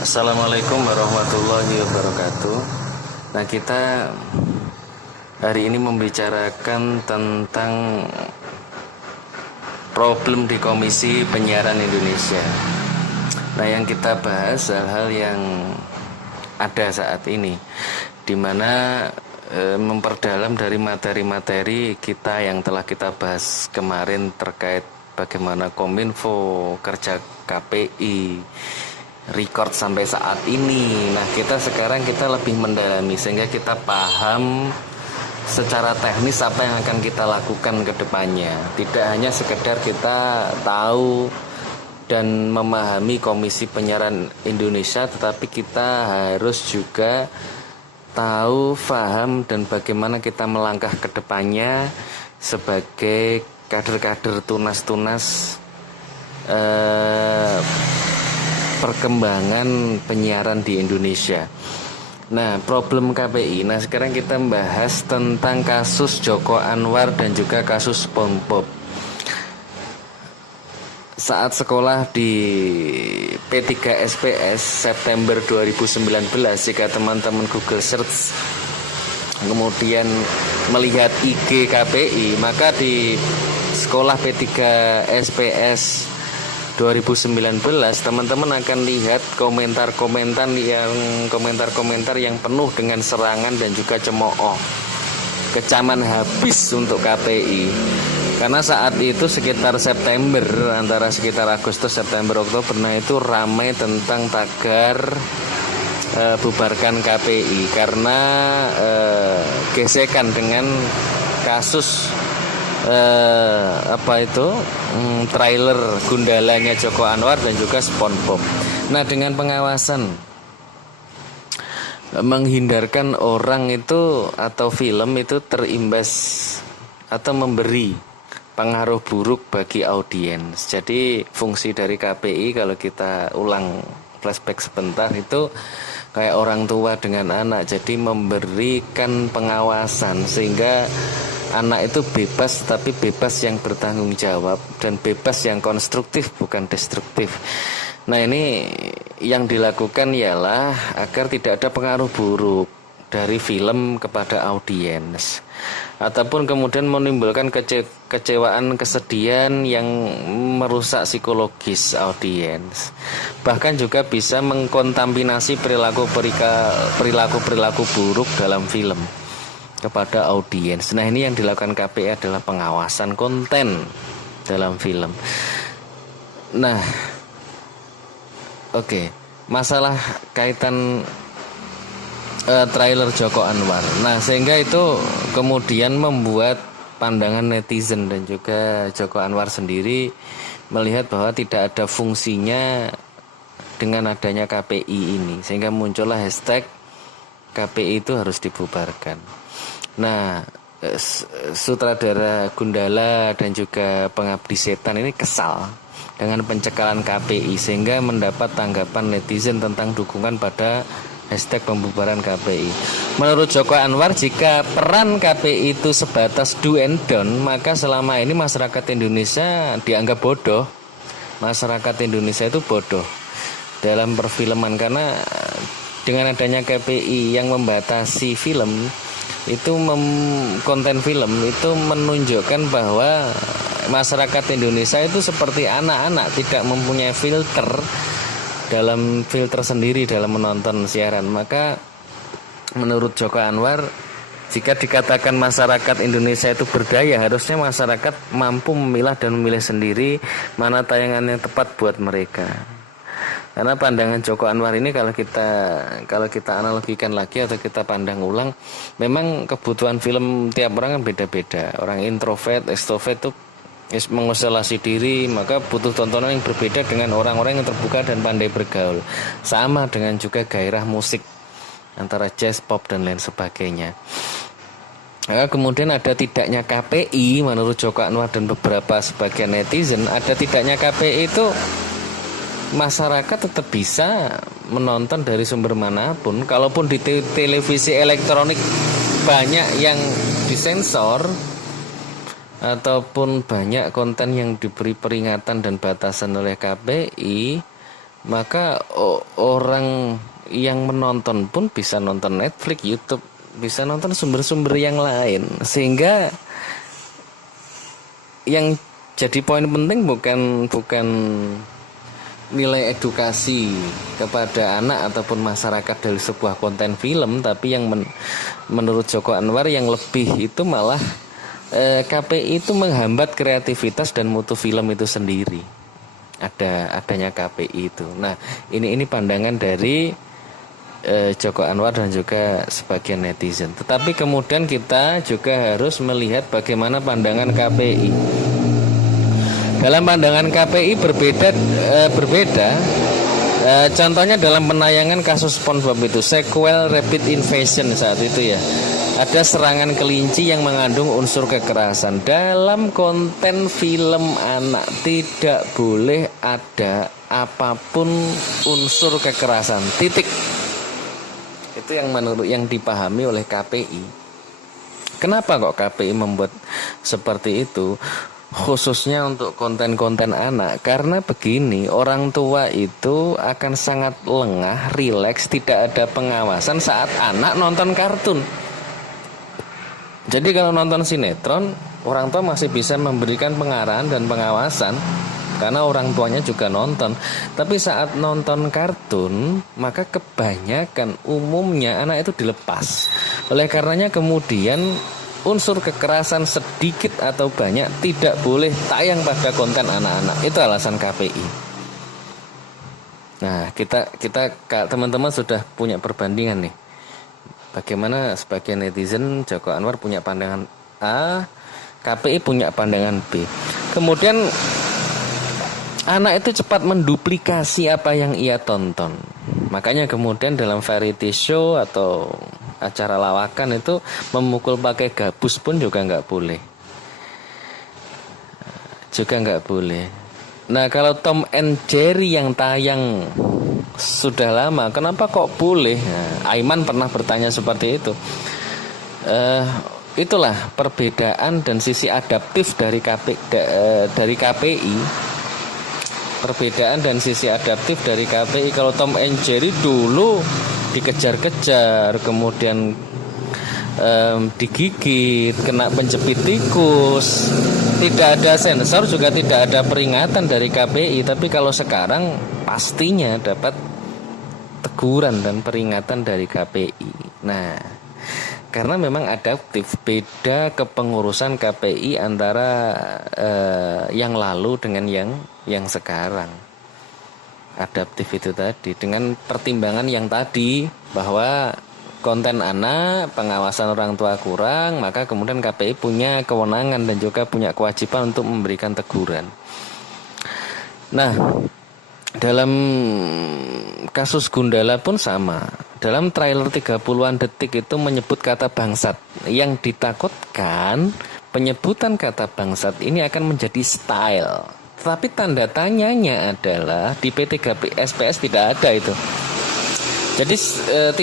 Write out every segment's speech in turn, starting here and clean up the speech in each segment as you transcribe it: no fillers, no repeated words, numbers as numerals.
Assalamualaikum warahmatullahi wabarakatuh. Nah, kita hari ini membicarakan tentang problem di Komisi Penyiaran Indonesia. Nah, yang kita bahas hal-hal yang ada saat ini, di mana memperdalam dari materi-materi kita yang telah kita bahas kemarin terkait bagaimana Kominfo, kerja KPI, record sampai saat ini. Nah, sekarang kita lebih mendalami sehingga kita paham secara teknis apa yang akan kita lakukan ke depannya. Tidak hanya sekedar kita tahu dan memahami Komisi Penyiaran Indonesia, tetapi kita harus juga tahu, paham, dan bagaimana kita melangkah ke depannya sebagai kader-kader tunas-tunas perkembangan penyiaran di Indonesia. Nah, problem KPI. Nah, sekarang kita membahas tentang kasus Joko Anwar dan juga kasus SpongeBob. Saat sekolah di P3 SPS September 2019, jika teman-teman Google search kemudian melihat IG KPI, maka di sekolah P3 SPS 2019 teman-teman akan lihat komentar-komentar yang penuh dengan serangan dan juga cemooh, kecaman habis untuk KPI. Karena saat itu sekitar September, antara sekitar Agustus, September, Oktober, nah itu ramai tentang tagar bubarkan KPI karena gesekan dengan kasus trailer Gundalanya Joko Anwar dan juga SpongeBob. Nah, dengan pengawasan menghindarkan orang itu atau film itu terimbas atau memberi pengaruh buruk bagi audiens. Jadi fungsi dari KPI, kalau kita ulang flashback sebentar, itu kayak orang tua dengan anak. Jadi memberikan pengawasan sehingga anak itu bebas, tapi bebas yang bertanggung jawab dan bebas yang konstruktif, bukan destruktif. Nah, ini yang dilakukan ialah agar tidak ada pengaruh buruk dari film kepada audiens, ataupun kemudian menimbulkan kecewaan, kesedihan yang merusak psikologis audiens. Bahkan juga bisa mengkontaminasi perilaku buruk dalam film kepada audiens. Nah, ini yang dilakukan KPI adalah pengawasan konten dalam film. Nah, masalah kaitan trailer Joko Anwar. Nah, sehingga itu kemudian membuat pandangan netizen dan juga Joko Anwar sendiri melihat bahwa tidak ada fungsinya dengan adanya KPI ini, sehingga muncullah hashtag KPI itu harus dibubarkan. Nah, sutradara Gundala dan juga Pengabdi Setan ini kesal dengan pencekalan KPI sehingga mendapat tanggapan netizen tentang dukungan pada hashtag pembubaran KPI. Menurut Joko Anwar, jika peran KPI itu sebatas do and don't, maka selama ini masyarakat Indonesia dianggap bodoh. Masyarakat Indonesia itu bodoh dalam perfilman, karena dengan adanya KPI yang membatasi film itu, konten film itu menunjukkan bahwa masyarakat Indonesia itu seperti anak-anak, tidak mempunyai filter sendiri dalam menonton siaran. Maka menurut Joko Anwar, jika dikatakan masyarakat Indonesia itu berdaya, harusnya masyarakat mampu memilah dan memilih sendiri mana tayangan yang tepat buat mereka. Karena pandangan Joko Anwar ini kalau kita analogikan lagi atau kita pandang ulang, memang kebutuhan film tiap orang kan beda-beda. Orang introvert, extrovert itu mengisolasi diri, maka butuh tontonan yang berbeda dengan orang-orang yang terbuka dan pandai bergaul. Sama dengan juga gairah musik antara jazz, pop, dan lain sebagainya. Nah, kemudian ada tidaknya KPI menurut Joko Anwar dan beberapa sebagian netizen, ada tidaknya KPI itu masyarakat tetap bisa menonton dari sumber manapun. Kalaupun di televisi elektronik banyak yang disensor ataupun banyak konten yang diberi peringatan dan batasan oleh KPI, maka orang yang menonton pun bisa nonton Netflix, YouTube, bisa nonton sumber-sumber yang lain. Sehingga yang jadi poin penting bukan nilai edukasi kepada anak ataupun masyarakat dari sebuah konten film, tapi yang menurut Joko Anwar yang lebih itu malah KPI itu menghambat kreativitas dan mutu film itu sendiri. Adanya KPI itu. Nah, ini pandangan dari Joko Anwar dan juga sebagian netizen. Tetapi kemudian kita juga harus melihat bagaimana pandangan KPI. Dalam pandangan KPI berbeda. Contohnya dalam penayangan kasus SpongeBob itu, sequel Rapid Invasion saat itu ya, ada serangan kelinci yang mengandung unsur kekerasan. Dalam konten film anak tidak boleh ada apapun unsur kekerasan. Titik. Itu yang dipahami oleh KPI. Kenapa kok KPI membuat seperti itu? Khususnya untuk konten-konten anak, karena begini, orang tua itu akan sangat lengah, rileks, tidak ada pengawasan saat anak nonton kartun. Jadi kalau nonton sinetron, orang tua masih bisa memberikan pengarahan dan pengawasan karena orang tuanya juga nonton. Tapi saat nonton kartun, maka kebanyakan umumnya anak itu dilepas. Oleh karenanya kemudian unsur kekerasan sedikit atau banyak tidak boleh tayang pada konten anak-anak. Itu alasan KPI. Nah, kita teman-teman sudah punya perbandingan nih. Bagaimana sebagian netizen, Joko Anwar punya pandangan A, KPI punya pandangan B. Kemudian anak itu cepat menduplikasi apa yang ia tonton. Makanya kemudian dalam variety show atau acara lawakan itu memukul pakai gabus pun juga nggak boleh. Nah, kalau Tom and Jerry yang tayang sudah lama, kenapa kok boleh? Nah, Aiman pernah bertanya seperti itu. Itulah perbedaan dan sisi adaptif dari KPI. Perbedaan dan sisi adaptif dari KPI. Kalau Tom and Jerry dulu dikejar-kejar, kemudian digigit, kena penjepit tikus, tidak ada sensor, juga tidak ada peringatan dari KPI. Tapi kalau sekarang pastinya dapat teguran dan peringatan dari KPI. Nah, karena memang adaptif, beda kepengurusan KPI antara yang lalu dengan yang sekarang. Adaptif itu tadi, dengan pertimbangan yang tadi bahwa konten anak, pengawasan orang tua kurang, maka kemudian KPI punya kewenangan dan juga punya kewajiban untuk memberikan teguran. Nah, dalam kasus Gundala pun sama. Dalam trailer 30-an detik itu menyebut kata bangsat. Yang ditakutkan penyebutan kata bangsat ini akan menjadi style. Tapi tanda tanyanya adalah di P3 SPS tidak ada itu. Jadi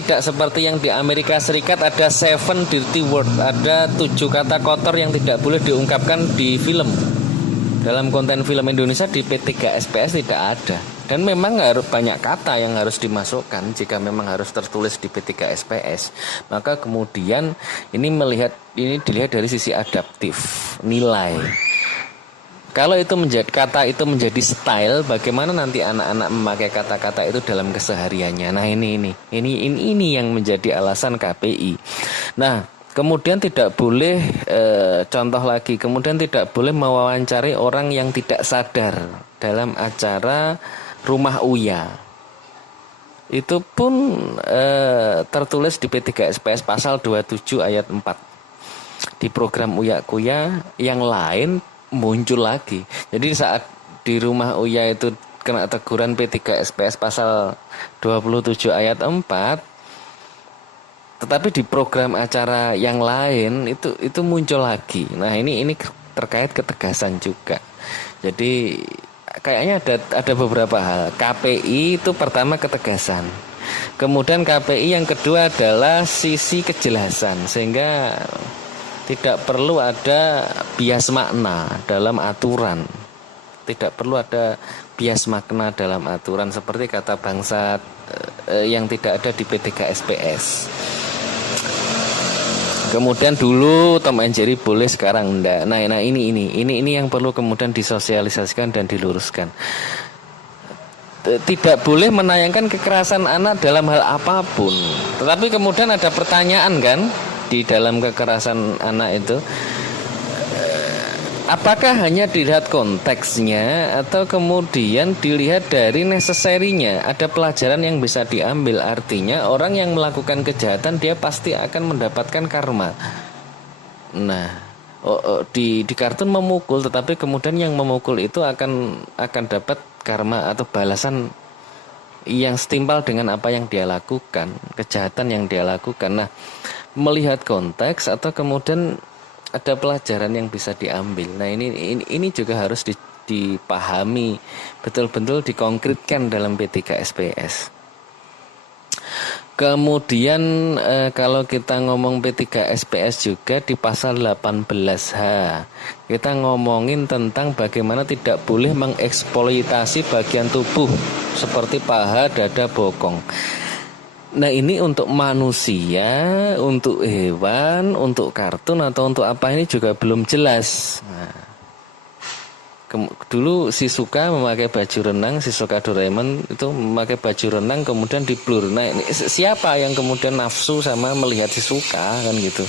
tidak seperti yang di Amerika Serikat ada 7 dirty word, ada 7 kata kotor yang tidak boleh diungkapkan di film. Dalam konten film Indonesia di P3 SPS tidak ada. Dan memang harus banyak kata yang harus dimasukkan jika memang harus tertulis di P3 SPS. Maka kemudian ini dilihat dari sisi adaptif, nilai. Kalau kata itu menjadi style, bagaimana nanti anak-anak memakai kata-kata itu dalam kesehariannya? Nah, ini yang menjadi alasan KPI. Nah, kemudian tidak boleh contoh lagi, kemudian tidak boleh mewawancari orang yang tidak sadar dalam acara Rumah Uya. Itu pun tertulis di P3 SPS pasal 27 ayat 4. Di program Uya Kuya yang lain muncul lagi. Jadi saat di Rumah Uya itu kena teguran P3 SPS pasal 27 ayat 4, tetapi di program acara yang lain itu muncul lagi. Nah, ini terkait ketegasan juga. Jadi kayaknya ada beberapa hal. KPI itu pertama ketegasan. Kemudian KPI yang kedua adalah sisi kejelasan, sehingga tidak perlu ada bias makna dalam aturan. tidak perlu ada bias makna dalam aturan seperti kata bangsat yang tidak ada di P3 SPS. Kemudian dulu Tom and Jerry boleh, sekarang enggak. Nah ini yang perlu kemudian disosialisasikan dan diluruskan. Tidak boleh menayangkan kekerasan anak dalam hal apapun. Tetapi kemudian ada pertanyaan kan di dalam kekerasan anak itu, apakah hanya dilihat konteksnya atau kemudian dilihat dari necessary-nya? Ada pelajaran yang bisa diambil, artinya orang yang melakukan kejahatan dia pasti akan mendapatkan karma. Nah, di kartun memukul, tetapi kemudian yang memukul itu akan dapat karma atau balasan yang setimpal dengan apa yang dia lakukan, kejahatan yang dia lakukan. Nah, melihat konteks atau kemudian ada pelajaran yang bisa diambil. Nah, ini juga harus dipahami, betul-betul dikonkretkan dalam P3 SPS. Kemudian kalau kita ngomong P3 SPS juga di pasal 18H kita ngomongin tentang bagaimana tidak boleh mengeksploitasi bagian tubuh seperti paha, dada, bokong. Nah, ini untuk manusia, untuk hewan, untuk kartun atau untuk apa ini juga belum jelas. Nah, dulu Shizuka memakai baju renang, Shizuka Doraemon itu memakai baju renang kemudian di blur. Nah, ini siapa yang kemudian nafsu sama melihat Shizuka kan gitu.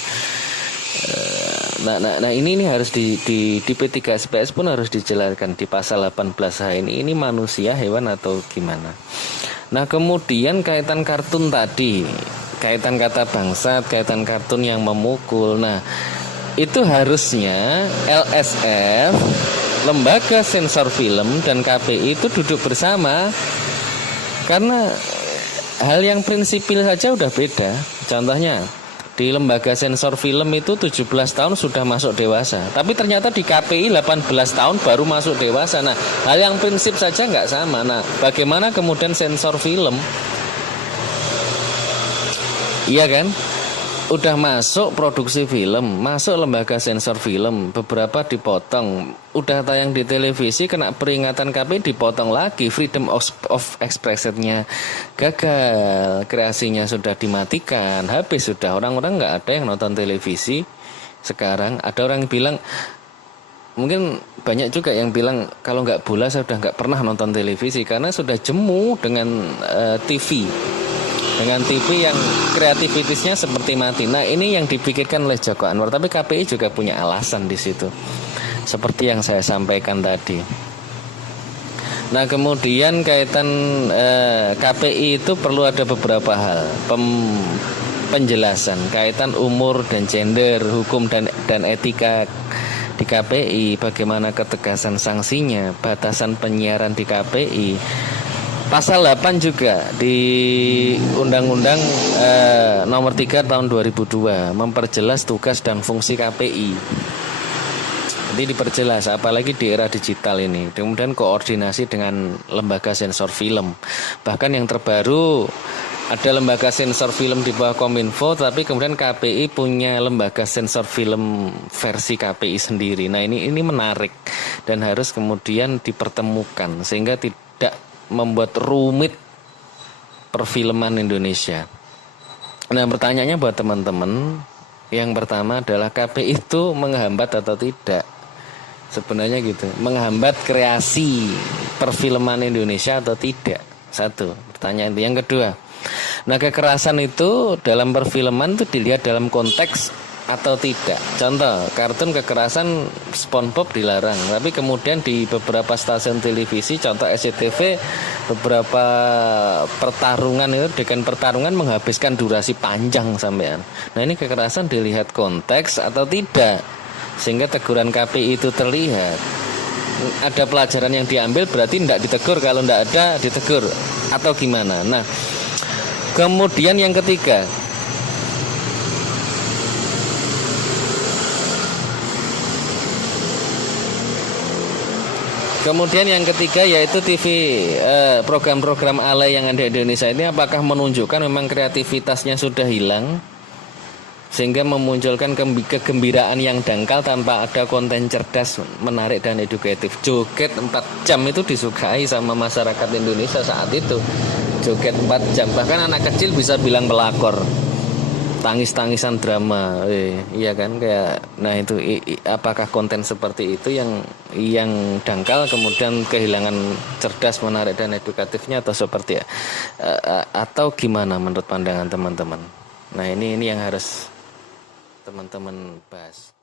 Nah ini harus di P3 SPS pun harus dijelaskan di pasal 18H ini manusia, hewan atau gimana. Nah, kemudian kaitan kartun tadi, kaitan kata bangsat, kaitan kartun yang memukul. Nah, itu harusnya LSF, Lembaga Sensor Film, dan KPI itu duduk bersama, karena hal yang prinsipil saja udah beda. Contohnya di Lembaga Sensor Film itu 17 tahun sudah masuk dewasa, tapi ternyata di KPI 18 tahun baru masuk dewasa. Nah, hal yang prinsip saja nggak sama. Nah, bagaimana kemudian sensor film? Iya kan? Udah masuk produksi film, masuk lembaga sensor film, beberapa dipotong, udah tayang di televisi kena peringatan KPI dipotong lagi, freedom of expression-nya gagal, kreasinya sudah dimatikan, habis sudah, orang-orang nggak ada yang nonton televisi sekarang. Ada orang yang bilang, mungkin banyak juga yang bilang kalau nggak bola saya udah nggak pernah nonton televisi karena sudah jemu dengan TV. Dengan TV yang kreativitasnya seperti mati. Nah, ini yang dipikirkan oleh Joko Anwar. Tapi KPI juga punya alasan di situ, seperti yang saya sampaikan tadi. Nah, kemudian kaitan KPI itu perlu ada beberapa hal penjelasan kaitan umur dan gender, hukum dan etika di KPI, bagaimana ketegasan sanksinya, batasan penyiaran di KPI. Pasal 8 juga di Undang-Undang Nomor 3 Tahun 2002 memperjelas tugas dan fungsi KPI. Jadi diperjelas, apalagi di era digital ini. Kemudian koordinasi dengan lembaga sensor film. Bahkan yang terbaru ada lembaga sensor film di bawah Kominfo, tapi kemudian KPI punya lembaga sensor film versi KPI sendiri. Nah, ini menarik dan harus kemudian dipertemukan sehingga tidak membuat rumit perfilman Indonesia. Nah, pertanyaannya buat teman-teman, yang pertama adalah KPI itu menghambat atau tidak? Sebenarnya gitu, menghambat kreasi perfilman Indonesia atau tidak? Satu, pertanyaan itu. Yang kedua, nah, kekerasan itu dalam perfilman itu dilihat dalam konteks atau tidak. Contoh, kartun kekerasan SpongeBob dilarang, tapi kemudian di beberapa stasiun televisi, contoh SCTV, beberapa pertarungan itu dengan pertarungan menghabiskan durasi panjang sampean. Nah, ini kekerasan dilihat konteks atau tidak, sehingga teguran KPI itu terlihat. Ada pelajaran yang diambil, berarti tidak ditegur, kalau tidak ada ditegur atau gimana. Nah, kemudian yang ketiga, yaitu TV, program-program alay yang ada di Indonesia ini apakah menunjukkan memang kreativitasnya sudah hilang? sehingga memunculkan kegembiraan yang dangkal tanpa ada konten cerdas, menarik dan edukatif. Joget 4 jam itu disukai sama masyarakat Indonesia saat itu. Joget 4 jam, bahkan anak kecil bisa bilang pelakor, tangis-tangisan drama, iya kan, kayak nah itu apakah konten seperti itu yang dangkal kemudian kehilangan cerdas, menarik dan edukatifnya, atau seperti ya, atau gimana menurut pandangan teman-teman? Nah ini yang harus teman-teman bahas.